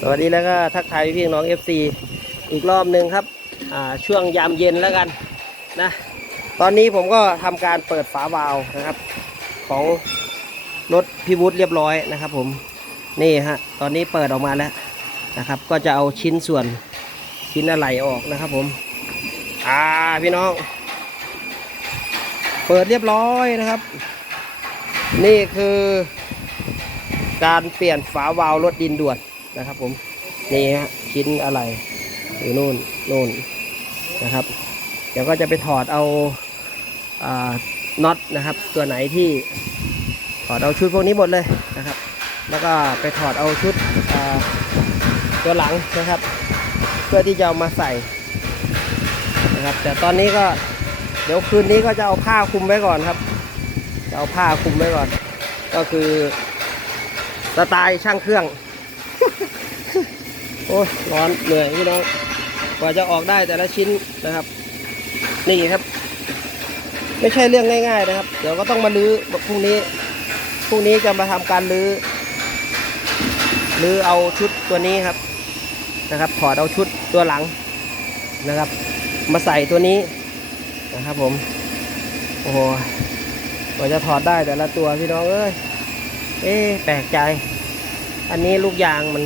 สวัสดีแล้วก็ทักทายพี่น้อง FC อีกรอบหนึ่งครับช่วงยามเย็นแล้วกันนะตอนนี้ผมก็ทำการเปิดฝาวาล์วนะครับ ของรถพิวุฒเรียบร้อยนะครับ ผมนี่ฮะตอนนี้เปิดออกมาแล้วนะครับ ก็จะเอาชิ้นส่วนชิ้นอะไหล่ออกนะครับผมอ่าพี่น้อง เปิดเรียบร้อยนะครับ นี่คือ การเปลี่ยนฝาวาล์วรถดินด่วนนะครับ ผมนี่ฮะชิ้นอะไรอยู่นู่นนู่นนะครับ เดี๋ยวก็จะไปถอดเอาอ่าน็อตนะครับ ตัวไหนที่ถอดเอาชุดพวกนี้หมดเลยนะครับ แล้วก็ไปถอดเอาชุดอ่าตัวหลังนะครับ เพื่อที่จะเอามาใส่นะครับ แต่ตอนนี้ก็เดี๋ยวคืนนี้ก็จะเอาผ้าคุมไว้ก่อนครับ จะเอาผ้าคุมไว้ก่อน ก็คือ สไตล์ช่างเครื่อง โอ้ยร้อนเหนื่อยพี่น้อง กว่าจะออกได้แต่ละชิ้นนะครับ นี่ครับ ไม่ใช่เรื่องง่าย ๆ นะครับ เดี๋ยวก็ต้องมาลื้อพรุ่งนี้พรุ่งนี้จะมาทำการลื้อลื้อเอาชุดตัวนี้ครับนะครับ ถอดเอาชุดตัวหลังนะครับ มาใส่ตัวนี้นะครับผม โอ้โหกว่าจะถอดได้แต่ละตัวพี่น้องเอ้ย เอ๊ะแปลกใจ อันนี้ลูกยางมัน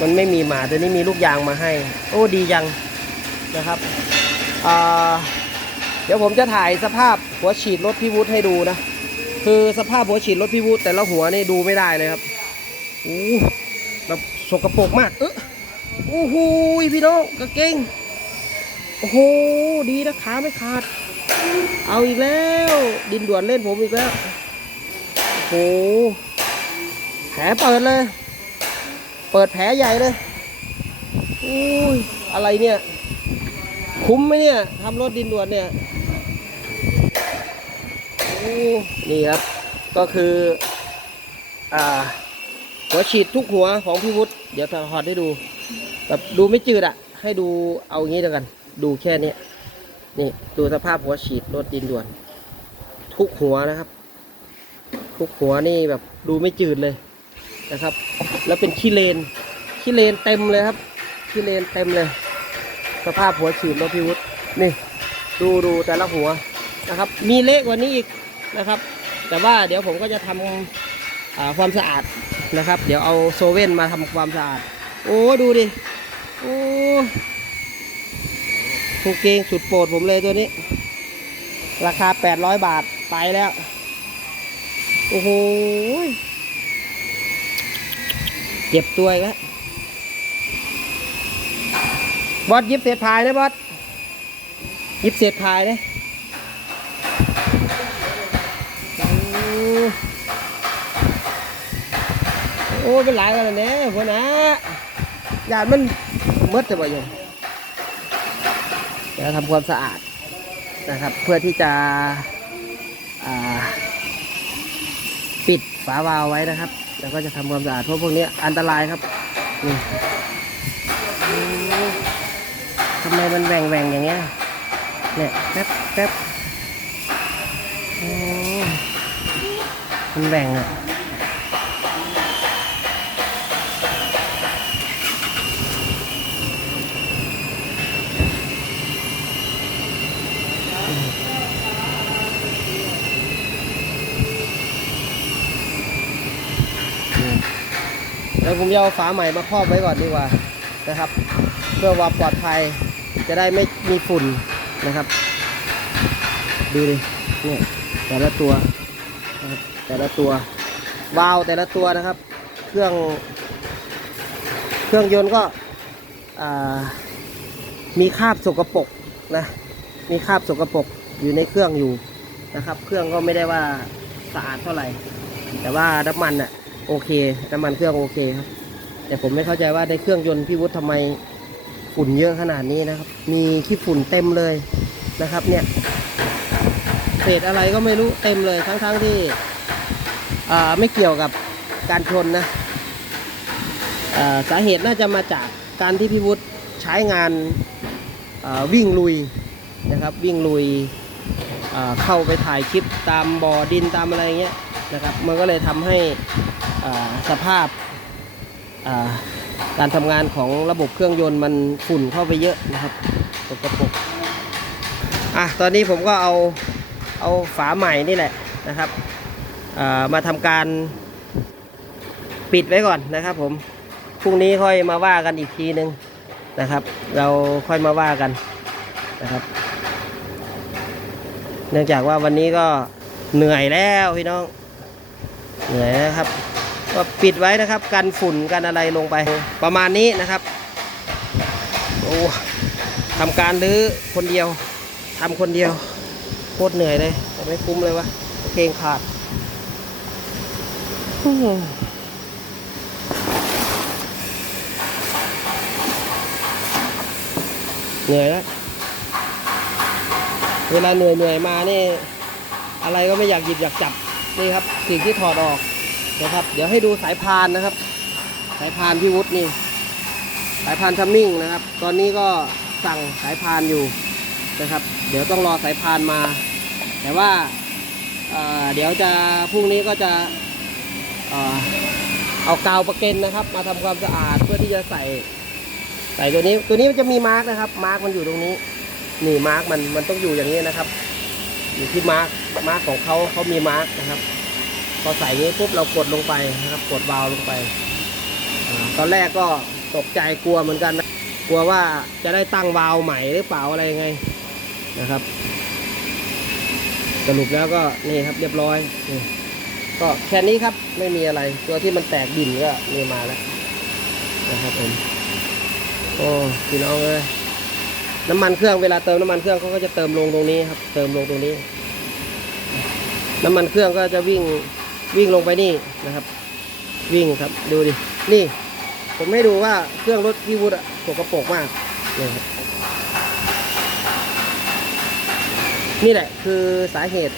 มันไม่มีมาแต่นี้มีลูกยางมาให้ โอ้ดีจังนะครับเดี๋ยวผมจะถ่ายสภาพหัวฉีดรถพี่วุฒิให้ดูนะ คือสภาพหัวฉีดรถพี่วุฒิแต่ละหัวนี่ดูไม่ได้เลยครับโอ้แบบสกปรกมาก เออโอ้โหพี่น้องกางเกงโอ้โหดีนะขาไม่ขาด เอาอีกแล้ว ดินด่วนเล่นผมอีกแล้วโอ้ แผลเปิดเลย เปิดแผลใหญ่เลยอุ้ยอะไรเนี่ย คุ้มไหมเนี่ยทำรถดินด่วนเนี่ยนี่ครับ ก็คือ อ่า หัวฉีดทุกหัวของพี่วุฒิเดี๋ยวถอดให้ดู แบบดูไม่จืดอะให้ดูเอาอย่างนี้เดียวกัน ดูแค่นี้นี่ดูสภาพหัวฉีดรถดินด่วน ทุกหัวนะครับ ทุกหัวนี่แบบดูไม่จืดเลย นะครับ แล้วเป็นขี้เลนขี้เลนเต็มเลยครับขี้เลนเต็มเลย สภาพหัวฉีดรถพิวุฒนี่ดูดูแต่ละหัวนะครับ มีเละกว่านี้อีกนะครับ แต่ว่าเดี๋ยวผมก็จะทำอ่าความสะอาดนะครับ เดี๋ยวเอาโซเว่นมาทำความสะอาด โอ้ดูดิโอ้กางเกงสุดโปรดผมเลยตัวนี้ ราคา 800 บาทไปแล้ว โอ้โห เจ็บตัวแล้วบอสยิบเศษพายนะบอสยิบเศษพายเลยโอ้โอ้เป็นหลายกันแล้วเนี่ยพวกนะยานมันหมดจะบ่ยังจะทำความสะอาดนะครับ เพื่อที่จะปิดฝาวาล์วไว้นะครับ แล้วก็จะทำความสะอาดเพราะพวกนี้อันตรายครับนี่ทำไมมันแหว่งแหว่งๆอย่างเงี้ยเนี่ยแป๊บแป๊บโอ้มันแหว่งอะ แล้วผมจะเอาฝาใหม่มาครอบไว้ก่อนดีกว่านะครับ เพื่อความปลอดภัยจะได้ไม่มีฝุ่นนะครับ ดูดิเนี่ยแต่ละตัวแต่ละตัววาล์วแต่ละตัวนะครับ เครื่อง เครื่องยนต์ก็มีคราบสกปรกนะมีคราบสกปรกอยู่ในเครื่องอยู่นะครับ เครื่องก็ไม่ได้ว่าสะอาดเท่าไหร่ แต่ว่าน้ำมันอะ โอเค น้ำมันเครื่องโอเคครับ แต่ผมไม่เข้าใจว่าในเครื่องยนต์พี่วุฒิทำไมฝุ่นเยอะขนาดนี้นะครับ มีขี้ฝุ่นเต็มเลยนะครับ เนี่ยเศษอะไรก็ไม่รู้เต็มเลยทั้งๆทที่ไม่เกี่ยวกับการชนนะาสาเหตุน่าจะมาจากการที่พี่วุฒิใช้งานาวิ่งลุยนะครับ วิ่งลุยเข้าไปถ่ายคลิปตามบ่อดินตามอะไรเงี้ยนะครับ มันก็เลยทำให้ สภาพาการทำงานของระบบเครื่องยนต์มันฝุ่นเข้าไปเยอะนะครับสกปรกอะตอนนี้ผมก็เอาเอาฝาใหม่นี่แหละนะครับามาทำการปิดไว้ก่อนนะครับ ผมพรุ่งนี้ค่อยมาว่ากันอีกทีนึงนะครับ เราค่อยมาว่ากันนะครับ เนื่องจากว่าวันนี้ก็เหนื่อยแล้วพี่น้อง เหนื่อยนะครับ ก็ปิดไว้นะครับกันฝุ่นกันอะไรลงไป ประมาณนี้นะครับโอ้ทำการรื้อคนเดียวทำคนเดียวโคตรเหนื่อยเลยแต่ไม่คุ้มเลยวะเกงขาดเหนื่อยแล้วเวลาเหนื่อยเหนื่อยมานี่ อะไรก็ไม่อยากหยิบอยากจับนี่ครับสิ่งที่ถอดออก นะครับ เดี๋ยวให้ดูสายพานนะครับ สายพานพี่วุฒินี่ สายพานทัมมิ่งนะครับ ตอนนี้ก็สั่งสายพานอยู่นะครับ เดี๋ยวต้องรอสายพานมา แต่ว่าเเดี๋ยวจะพรุ่งนี้ก็จะเอเอากาวประเก็นนะครับ มาทำความสะอาดเพื่อที่จะใส่ ใส่ตัวนี้ตัวนี้มันจะมีมาร์กนะครับ มาร์กมันอยู่ตรงนี้ นี่มาร์กมันมันต้องอยู่อย่างนี้นะครับ อยู่ที่มาร์กมาร์กของเขาเขามีมาร์กนะครับ พอใส่อย่างนี้ปุ๊บเรากดลงไปนะครับกดวาล์วลงไปอตอนแรกก็ตกใจกลัวเหมือนกันนะกลัวว่าจะได้ตั้งวาล์วใหม่หรือเปล่าอะไรยังไงนะครับ สรุปแล้วก็นี่ครับเรียบร้อยก็แค่นี้ครับไม่มีอะไร ตัวที่มันแตกดินก็นี่มาแล้วนะครับผมโอ้พี่น้องเลยน้ำมันเครื่องเวลาเติมน้ำมันเครื่องเขาก็จะเติมลงตรงนี้ครับ เติมลงตรงนี้ น้ำมันเครื่องก็จะวิ่ง วิ่งลงไปนี่นะครับ วิ่งครับดูดินี่ ผมให้ดูว่าเครื่องรถพี่วุฒิอะสกปรกมากนี่ครับนี่แหละคือสาเหตุ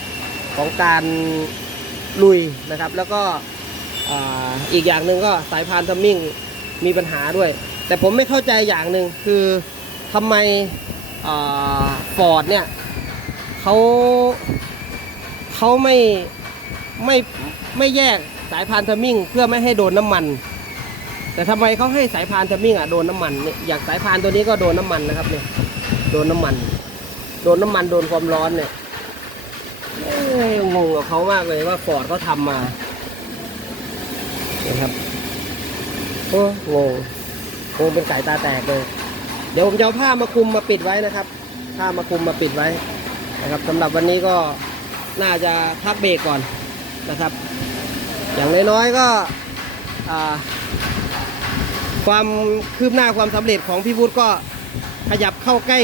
ของการลุยนะครับ แล้วก็อีกอย่างหนึ่งก็สายพานทัมมิ่งมีปัญหาด้วย แต่ผมไม่เข้าใจอย่างหนึ่งคือทำไมฟอร์ดเนี่ยเขาเขาไม่ ไม่ไม่แยกสายพานทัมมิ่งเพื่อไม่ให้โดนน้ำมัน แต่ทำไมเขาให้สายพานทัมมิ่งอะโดนน้ำมันเนี่ยอย่างสายพานตัวนี้ก็โดนน้ำมันนะครับเนี่ยโดนน้ำมัน โดนน้ำมันโดนความร้อนเนี่ยงงกับเขามากเลยว่าฟอร์ดเขาทำมานะครับโอ้งงงงเป็นสายตาแตกเลย เดี๋ยวผมจะเอาผ้ามาคุมมาปิดไว้นะครับ ผ้ามาคุมมาปิดไว้นะครับสำหรับวันนี้ก็น่าจะพักเบรกก่อน นะครับ อย่างน้อยๆก็ความคืบหน้าความสำเร็จของพี่วุฒิก็ขยับเข้าใกล้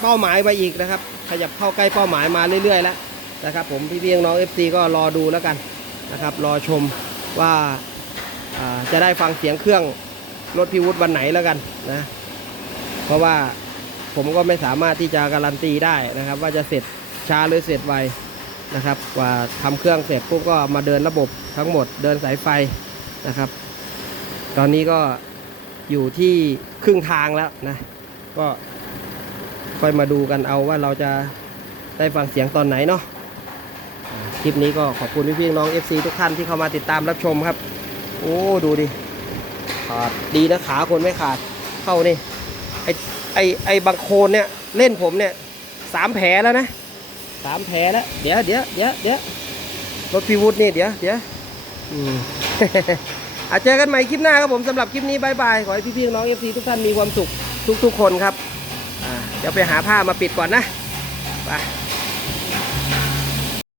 เป้าหมายไปอีกนะครับ ขยับเข้าใกล้เป้าหมายมาเรื่อยๆแล้วนะครับ ผมพี่เพี่น้องเอฟซีก็รอดูแล้วกันนะครับ รอชมว่าาจะได้ฟังเสียงเครื่องรถพี่วุฒิวันไหนแล้วกันนะ เพราะว่าผมก็ไม่สามารถที่จะการันตีได้นะครับ ว่าจะเสร็จช้าหรือเสร็จไว นะครับ กว่าทำเครื่องเสร็จปุ๊บก็มาเดินระบบทั้งหมดเดินสายไฟนะครับ ตอนนี้ก็อยู่ที่ครึ่งทางแล้วนะ ก็ค่อยมาดูกันเอาว่าเราจะได้ฟังเสียงตอนไหนเนาะคลิปนี้ก็ขอบคุณพี่ๆน้อง FC ทุกท่านที่เข้ามาติดตามรับชมครับ โอ้ดูดิขาดดีนะขาคนไม่ขาดเข้านี่ไอไอไอบางโคนเนี่ยเล่นผมเนี่ยสามแผลแล้วนะ สามแผลแล้ว เดี๋ยวเดี๋ยวเดี๋ยวเดี๋ยวรถพิวุฒินี่เดี๋ยวเดี๋ยวอืมอาเจอกันใหม่คลิปหน้าครับผมสำหรับคลิปนี้บายบาย ขอให้พี่ๆน้องเอฟซีทุกท่านมีความสุขทุกๆคนครับอ่าเดี๋ยวไปหาผ้ามาปิดก่อนนะ ไป